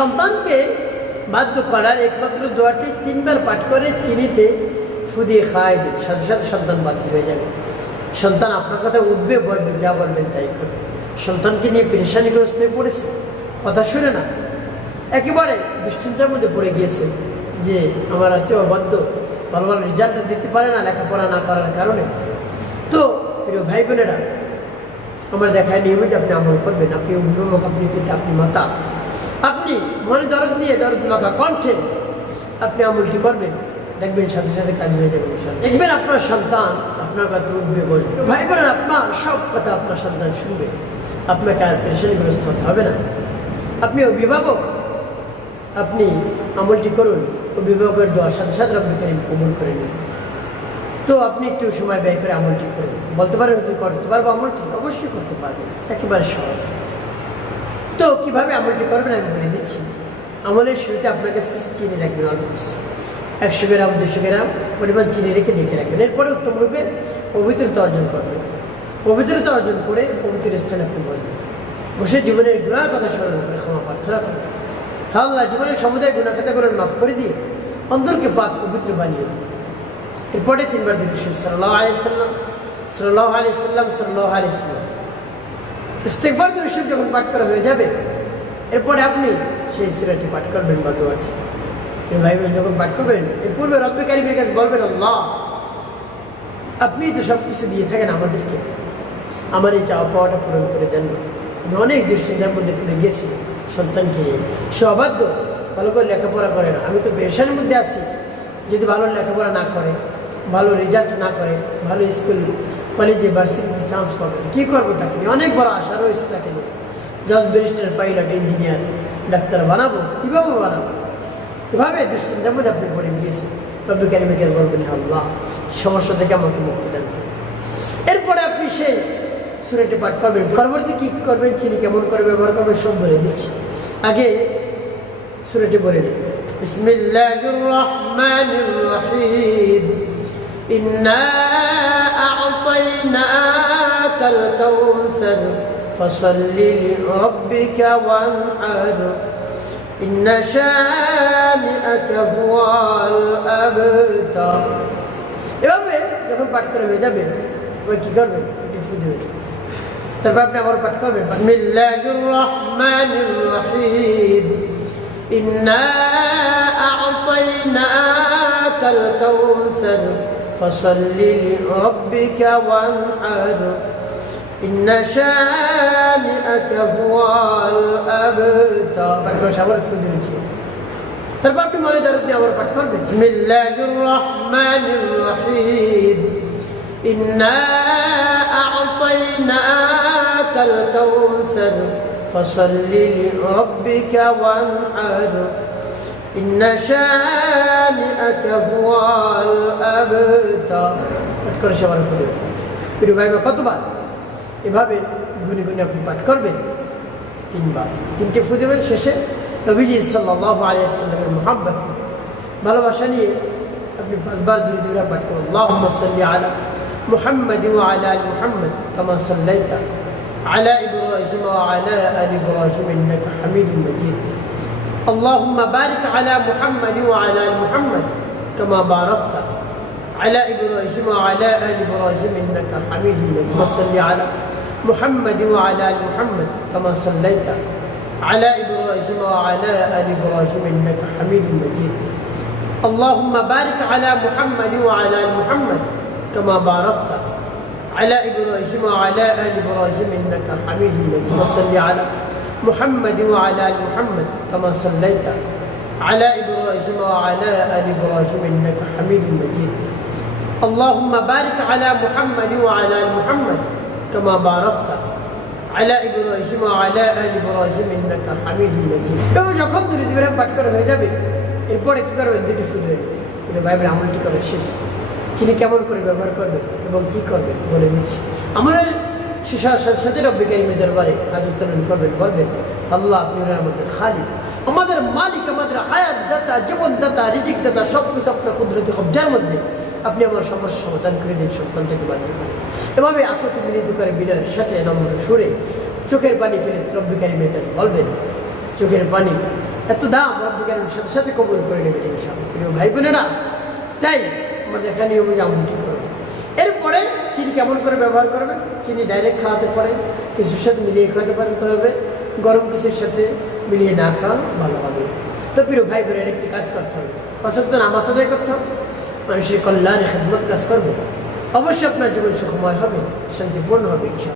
সন্তানকে বাধ্য করার একমাত্র দোয়াটি 3 বার পাঠ করে চিনিতে ফু দিয়ে খাওয়াই দিন, সাথে সাথে সন্তান বাধ্য হয়ে যাবে। সন্তান আপনার কথা উঠবে, বলবে, যা বলবেন তাই করবে। সন্তানকে নিয়ে পেরেশানিগ্রস্ত হয়ে পড়েছে, কথা শুনে না, একেবারে দুশ্চিন্তার মধ্যে পড়ে গিয়েছে যে আমার আত্মীয় বাধ্য ভালো ভালো রেজাল্টটা দিতে পারে না লেখাপড়া না করার কারণে। তো প্রিয় ভাই বোনেরা, আমার দেখায় নিয়মিত আপনি আমল করবেন। আপনি অভিভাবক, আপনি পিতা, আপনি মাতা, আপনি মনে দরদ দিয়ে দরদ মাখা কণ্ঠে আপনি আমলটি করবেন, দেখবেন সাথে সাথে কাজ হয়ে যাবে। দেখবেন আপনার সন্তান আপনার কথা উঠবে, বসবে। ভাই বোনেরা, আপনার সব কথা আপনার সন্তান শুনবে, আপনাকে আর পেরেশানিগ্রস্ত হতে হবে না। আপনি অভিভাবক, আপনি আমলটি করুন, অভিভাবকের দোয়ার সাথে সাথে আপনি কবুল করে নিন। তো আপনি একটু সময় ব্যয় করে আমলটি করুন। বলতে পারেন করতে পারবো আমলটি? অবশ্যই করতে পারবেন, একেবারে সহজ। তো কীভাবে আমলটি করবেন আমি বলে দিচ্ছি। আমলের শুরুতে আপনার কাছে কিছু চিনি রাখবেন, অল্প কিছু 100 গ্রাম 200 গ্রাম পরিমাণ চিনি রেখে ডেকে রাখবেন। এরপরে উত্তমরূপে পবিত্রতা অর্জন করবেন। পবিত্রতা অর্জন করে পবিত্র স্থানে আপনি বসবেন। বসে জীবনের গুনার কথা স্মরণ করে ক্ষমা প্রার্থনা করবেন। আল্লাহ জীবনের সমুদায় গুনাহ খাতাগুলো মাফ করে দিয়ে অন্তরকে পাক পবিত্র বানিয়ে দিন। এরপরে 3 বার দিন সাল্লাল্লাহু আলাইহি সাল্লাম, সাল্লাল্লাহু আলাইহি সাল্লাম, সাল্লাল্লাহু আলাইহি সাল্লাম। ইস্তিগফার দুরূদ যখন পাঠ করা হয়ে যাবে, এরপরে আপনি সেই সূরাটি পাঠ করবেন বা দোয়াটি। ভাই বোন যখন পাঠ করবেন, এর পূর্বে রব্বে কারীমের কাছে বলবেন, আল্লাহ আপনি তো সব কিছু দিয়ে থাকেন আমাদেরকে, আমার এই চাওয়া পাওয়াটা পূরণ করে দেন না। আমি অনেক দুশ্চিন্তার মধ্যে পড়ে গেছি সন্তানকে নিয়ে, সে অবাধ্য, ভালো করে লেখাপড়া করে না। আমি তো পেরেশানির মধ্যে আছি, যদি ভালো লেখাপড়া না করে, ভালো রেজাল্ট না করে, ভালো স্কুল কলেজে ভার্সিটিতে চান্স পাবে, কী করবো তাকে নিয়ে? অনেক বড় আশা রয়েছে তাকে নিয়ে, জজ, ব্যারিস্টার, পাইলট, ইঞ্জিনিয়ার, ডাক্তার বানাবো, কীভাবে বানাবো? এভাবে দুশ্চিন্তার মধ্যে আপনি পড়ে গিয়েছেন। রব্বে কারীমের কাছে বলবেন, আল্লাহ সমস্যা থেকে আমাকে মুক্তি দেন। এরপরে আপনি সেই সূরাটি পাঠ করবেন। পরবর্তী কী করবেন, চিনি কেমন করে ব্যবহার করবেন সব বলে দিচ্ছি। আগে সূরাটি বলে নিন। বিসমিল্লাহির রহমানির রহিম। ইন্না আ'তাইনাকাল কাউসার ফাসাল্লি লিরাব্বিকা ওয়ানহার ইন্না শানিআকা হুয়াল আবতার। এভাবে যখন পাঠ করা হয়ে যাবে, ওই কী করবেন, এটি ফু দেবেন। তারপর আপনি আবার পাঠ করবেন, বিসমিল্লাহির রহমানির রহিম। ইন্না আ'তাইনাকাল কাউসার ফাসাল্লি লিরাব্বিকা ওয়ানহার ইন্না শানিআকা হুয়াল আবতার। পাঠ করে আবার ফু দিয়েছি। তারপর আপনি মনে দরদ দিয়ে আবার পাঠ করবেন, বিসমিল্লাহির রহমানির রহিম। ইন্না আ'তাইনাকাল কাউসার ফাসাল্লি লিরাব্বিকা ওয়ানহার ইন্না শানিআকা হুয়াল আবতার। পাঠ করে সবার পড়ে প্রিয় ভাই, কতবার এভাবে গুনে গুনে আপনি পাঠ করবেন? 3 বার, 3টে ফু দেবেন। শেষে নবীজি সাল্লাল্লাহু আলাইহি ওয়াসাল্লামের মুহাব্বত, ভালোবাসা নিয়ে আপনি 5 বার দূরে দূরে পাঠ করুন। আল্লাহুম্মা সাল্লি আলা মুহাম্মাদ ওয়া আলা আলি মুহাম্মাদ কামা সাল্লাইতা আলা ইব্রাহিম ওয়া আলা আলি ইব্রাহিম ইন্নাকা হামিদুম মাজিদ। আল্লাহুম্মা বারিক আলা মুহাম্মাদ ওয়া আলা আলি মুহাম্মাদ কামা বারাকতা আলা ইব্রাহিম ওয়া আলা আলি ইব্রাহিম ইন্নাকা হামিদুম মাজিদ। সাল্লি আলা মুহাম্মাদ ওয়া আলা আলি মুহাম্মাদ কামা সাল্লাইতা على إبراهيم وعلى آل إبراهيم إنك حميد مجيد. اللهم بارك على محمد وعلى آل محمد كما باركت على إبراهيم وعلى آل إبراهيم إنك حميد مجيد. وصل على محمد وعلى آل محمد كما صليت على إبراهيم وعلى آل إبراهيم إنك حميد مجيد. اللهم بارك على محمد وعلى آل محمد كما باركت আলা ইব্রাহিম ওয়া আলা আলি ইব্রাহিম ইন্নাকা হামিদুম মাজিদ। এবং যখন দূরে দূরে পাঠ করা হয়ে যাবে, এরপরে কী করবেন, 2টি ফু দেবেন। এটা বাইবেল আমলটি করা শেষ। চিনি কেমন করে ব্যবহার করবেন এবং কী করবেন বলে দিচ্ছি। আমাদের শেষার সাথে সাথে রব্বে কারীমের দরবারে হাত উত্তোলন করবেন, বলবেন, আল্লাহ আপনি আমাদের খালিক, আমাদের মালিক, আমাদের হায়াত দাতা, জীবন দাতা, রিজিক দাতা, সব কিছু আপনার কুদরতি কবজার মধ্যে। আপনি আমার সমস্যা সমাধান করে দিন, সন্তান থেকে বাধ্য করেন। এভাবে আকতি মিলিত করে বিনয়ের সাথে নম্র সুরে চোখের পানি ফেলে রব্বে কারীমের কাছে বলবেন। চোখের পানি এত দাম রব্বুল কারীম সাথে সাথে কবুল করে নেবেন ইনশাআল্লাহ। প্রিয় ভাই বোনেরা, তাই আমাদের এখানে আমলটি করবেন। এরপরে চিনি কেমন করে ব্যবহার করবেন? চিনি ডাইরেক্ট খাওয়াতে পারেন, কিছুর সাথে মিলিয়ে খাওয়াতে পারেন, তবে গরম কিছুর সাথে মিলিয়ে না খাওয়া ভালো হবে। তো প্রিয় ভাই বোনের একটি কাজ করতে হবে, অসত্য নামাজ আদায় করতে হবে, মানুষের কল্যাণে খেদমত কাজ করবো, অবশ্যই আপনার জীবন সুখময় হবে, শান্তিপূর্ণ হবে ইনশাআল্লাহ।